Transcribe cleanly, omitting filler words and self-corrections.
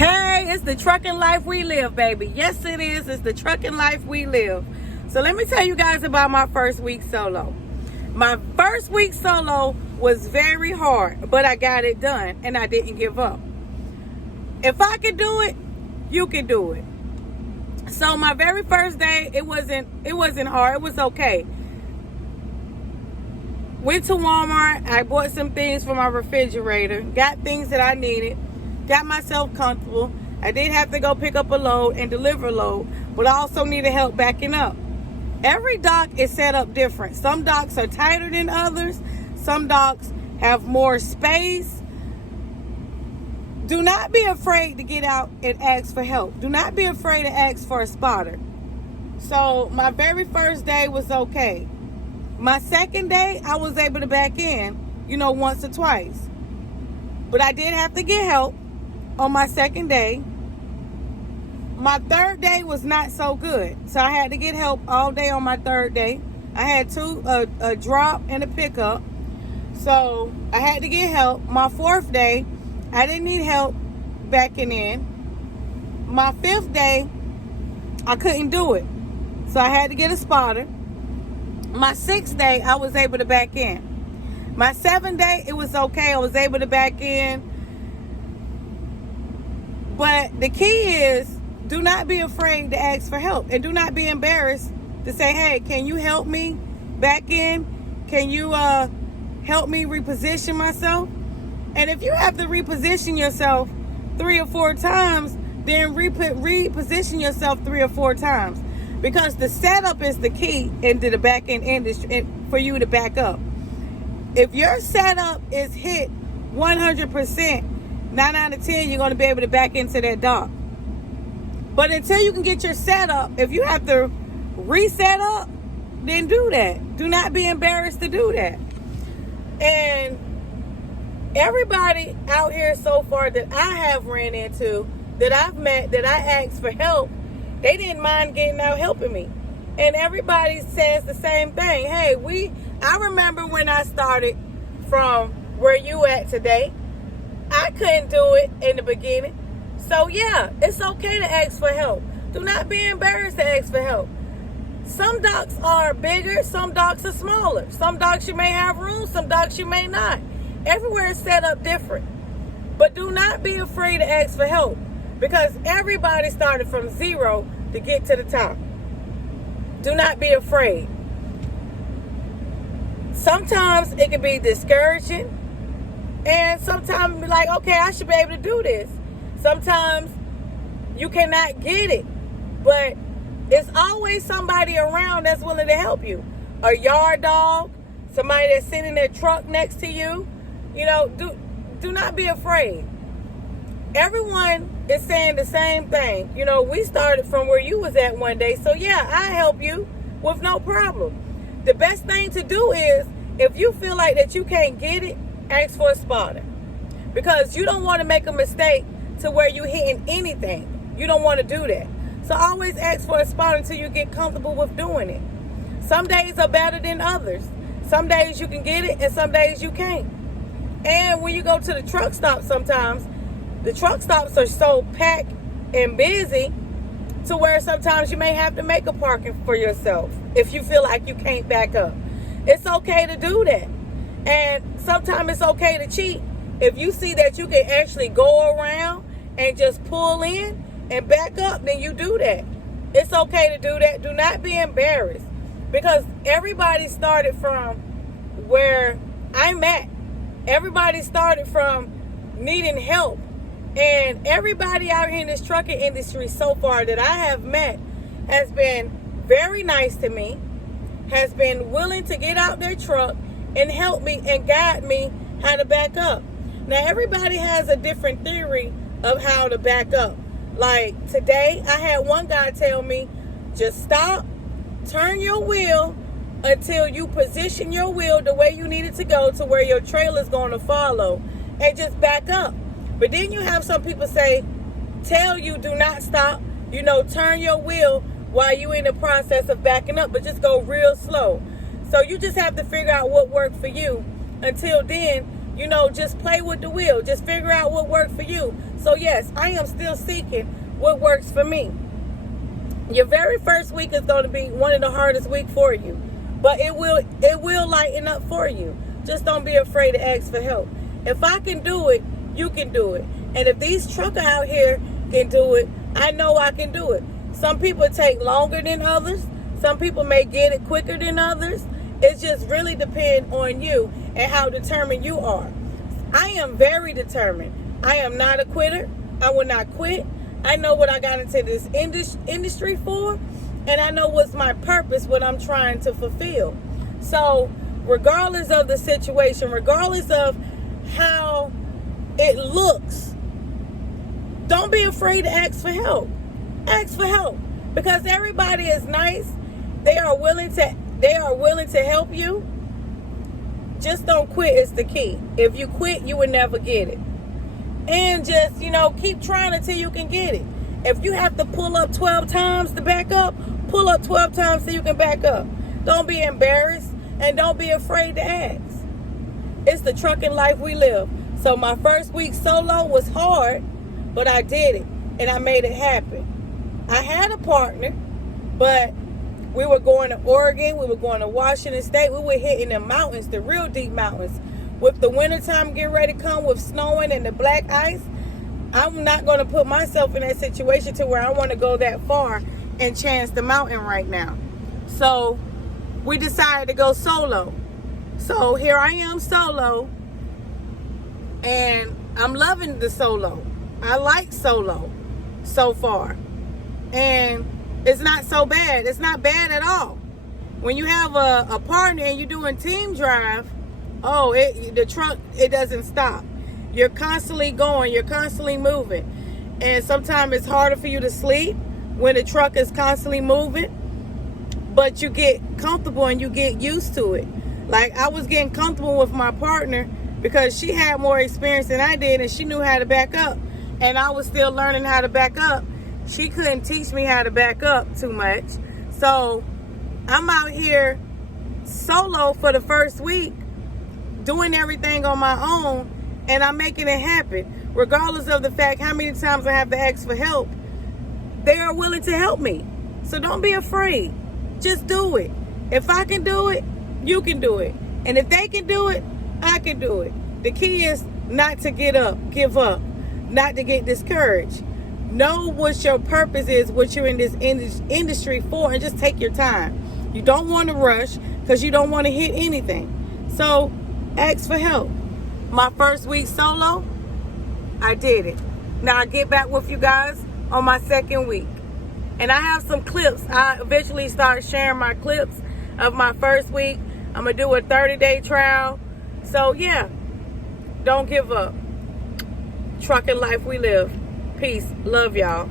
Hey, it's the trucking life we live, baby. Yes, it is. It's the trucking life we live. So let me tell you guys about my first week solo. My first week solo was very hard, but I got it done and I didn't give up. If I could do it, you can do it. So my very first day, it wasn't hard. It was okay. Went to Walmart. I bought some things for my refrigerator. Got things that I needed. Got myself comfortable. I did have to go pick up a load and deliver a load, but I also needed help backing up. Every dock is set up different. Some docks are tighter than others. Some docks have more space. Do not be afraid to get out and ask for help. Do not be afraid to ask for a spotter. So my very first day was okay. My second day, I was able to back in, once or twice. But I did have to get help on my second day. My third day was not so good. So I had to get help all day on my third day. I had a drop and a pickup. So I had to get help. My fourth day, I didn't need help backing in. My fifth day, I couldn't do it. So I had to get a spotter. My sixth day, I was able to back in. My seventh day, it was okay. I was able to back in. But the key is, do not be afraid to ask for help. And do not be embarrassed to say, hey, can you help me back in? Can you help me reposition myself? And if you have to reposition yourself 3 or 4 times, then reposition yourself 3 or 4 times. Because the setup is the key into the back end industry for you to back up. If your setup is hit 100%, 9 out of 10, you're going to be able to back into that dock. But until you can get your setup, if you have to reset up, then do that. Do not be embarrassed to do that. And everybody out here so far that I have ran into, that I've met, that I asked for help, they didn't mind getting out helping me. And everybody says the same thing. Hey, I remember when I started from where you at today. I couldn't do it in the beginning. So yeah, it's okay to ask for help. Do not be embarrassed to ask for help. Some docks are bigger, some docks are smaller. Some docks you may have room, some docks you may not. Everywhere is set up different. But do not be afraid to ask for help, because everybody started from zero to get to the top. Do not be afraid. Sometimes it can be discouraging, and sometimes be like, okay, I should be able to do this. Sometimes you cannot get it, but it's always somebody around that's willing to help you. A yard dog, somebody that's sitting in their truck next to you. Do not be afraid. Everyone is saying the same thing. We started from where you was at one day. So yeah, I help you with no problem. The best thing to do is, if you feel like that you can't get it, ask for a spotter. Because you don't want to make a mistake to where you're hitting anything. You don't want to do that. So always ask for a spotter until you get comfortable with doing it. Some days are better than others. Some days you can get it and some days you can't. And when you go to the truck stop, sometimes the truck stops are so packed and busy to where sometimes you may have to make a parking for yourself if you feel like you can't back up. It's okay to do that. And sometimes it's okay to cheat. If you see that you can actually go around and just pull in and back up, then you do that. It's okay to do that. Do not be embarrassed, because everybody started from where I'm at. Everybody started from needing help. And everybody out here in this trucking industry so far that I have met has been very nice to me, has been willing to get out their truck and help me and guide me how to back up. Now, everybody has a different theory of how to back up. Like today, I had one guy tell me, just stop, turn your wheel until you position your wheel the way you need it to go to where your trailer's going to follow, and just back up. But then you have some people tell you do not stop, turn your wheel while you're in the process of backing up, but just go real slow. So you just have to figure out what worked for you. Until then, you know, just play with the wheel. Just figure out what worked for you. So yes, I am still seeking what works for me. Your very first week is going to be one of the hardest weeks for you, but it will lighten up for you. Just don't be afraid to ask for help. If I can do it, you can do it. And if these truckers out here can do it, I know I can do it. Some people take longer than others. Some people may get it quicker than others. It just really depends on you and how determined you are. I am very determined. I am not a quitter. I will not quit. I know what I got into this industry for, and I know what's my purpose, what I'm trying to fulfill. So regardless of the situation, regardless of how it looks, don't be afraid to ask for help. Ask for help, because everybody is nice. They are willing to help you. Just don't quit is the key. If you quit, you will never get it. And just, you know, keep trying until you can get it. If you have to pull up 12 times to back up, pull up 12 times so you can back up. Don't be embarrassed, and don't be afraid to ask. It's the trucking life we live. So my first week solo was hard, but I did it, and I made it happen. I had a partner, but we were going to Oregon, we were going to Washington State, we were hitting the mountains, the real deep mountains. With the wintertime getting ready to come, with snowing and the black ice, I'm not going to put myself in that situation to where I want to go that far and chance the mountain right now. So we decided to go solo. So here I am solo, and I'm loving the solo. I like solo so far. And it's not so bad. It's not bad at all. When you have a partner and you're doing team drive, the truck, it doesn't stop. You're constantly going. You're constantly moving. And sometimes it's harder for you to sleep when the truck is constantly moving. But you get comfortable and you get used to it. Like, I was getting comfortable with my partner because she had more experience than I did, and she knew how to back up. And I was still learning how to back up. She couldn't teach me how to back up too much. So I'm out here solo for the first week, doing everything on my own, and I'm making it happen. Regardless of the fact how many times I have to ask for help, they are willing to help me. So don't be afraid. Just do it. If I can do it, you can do it. And if they can do it, I can do it. The key is not to give up, not to get discouraged. Know what your purpose is, what you're in this industry for, and just take your time. You don't want to rush because you don't want to hit anything. So ask for help. My first week solo, I did it. Now I get back with you guys on my second week. And I have some clips. I eventually start sharing my clips of my first week. I'm going to do a 30-day trial. So yeah, don't give up. Trucking life we live. Peace. Love y'all.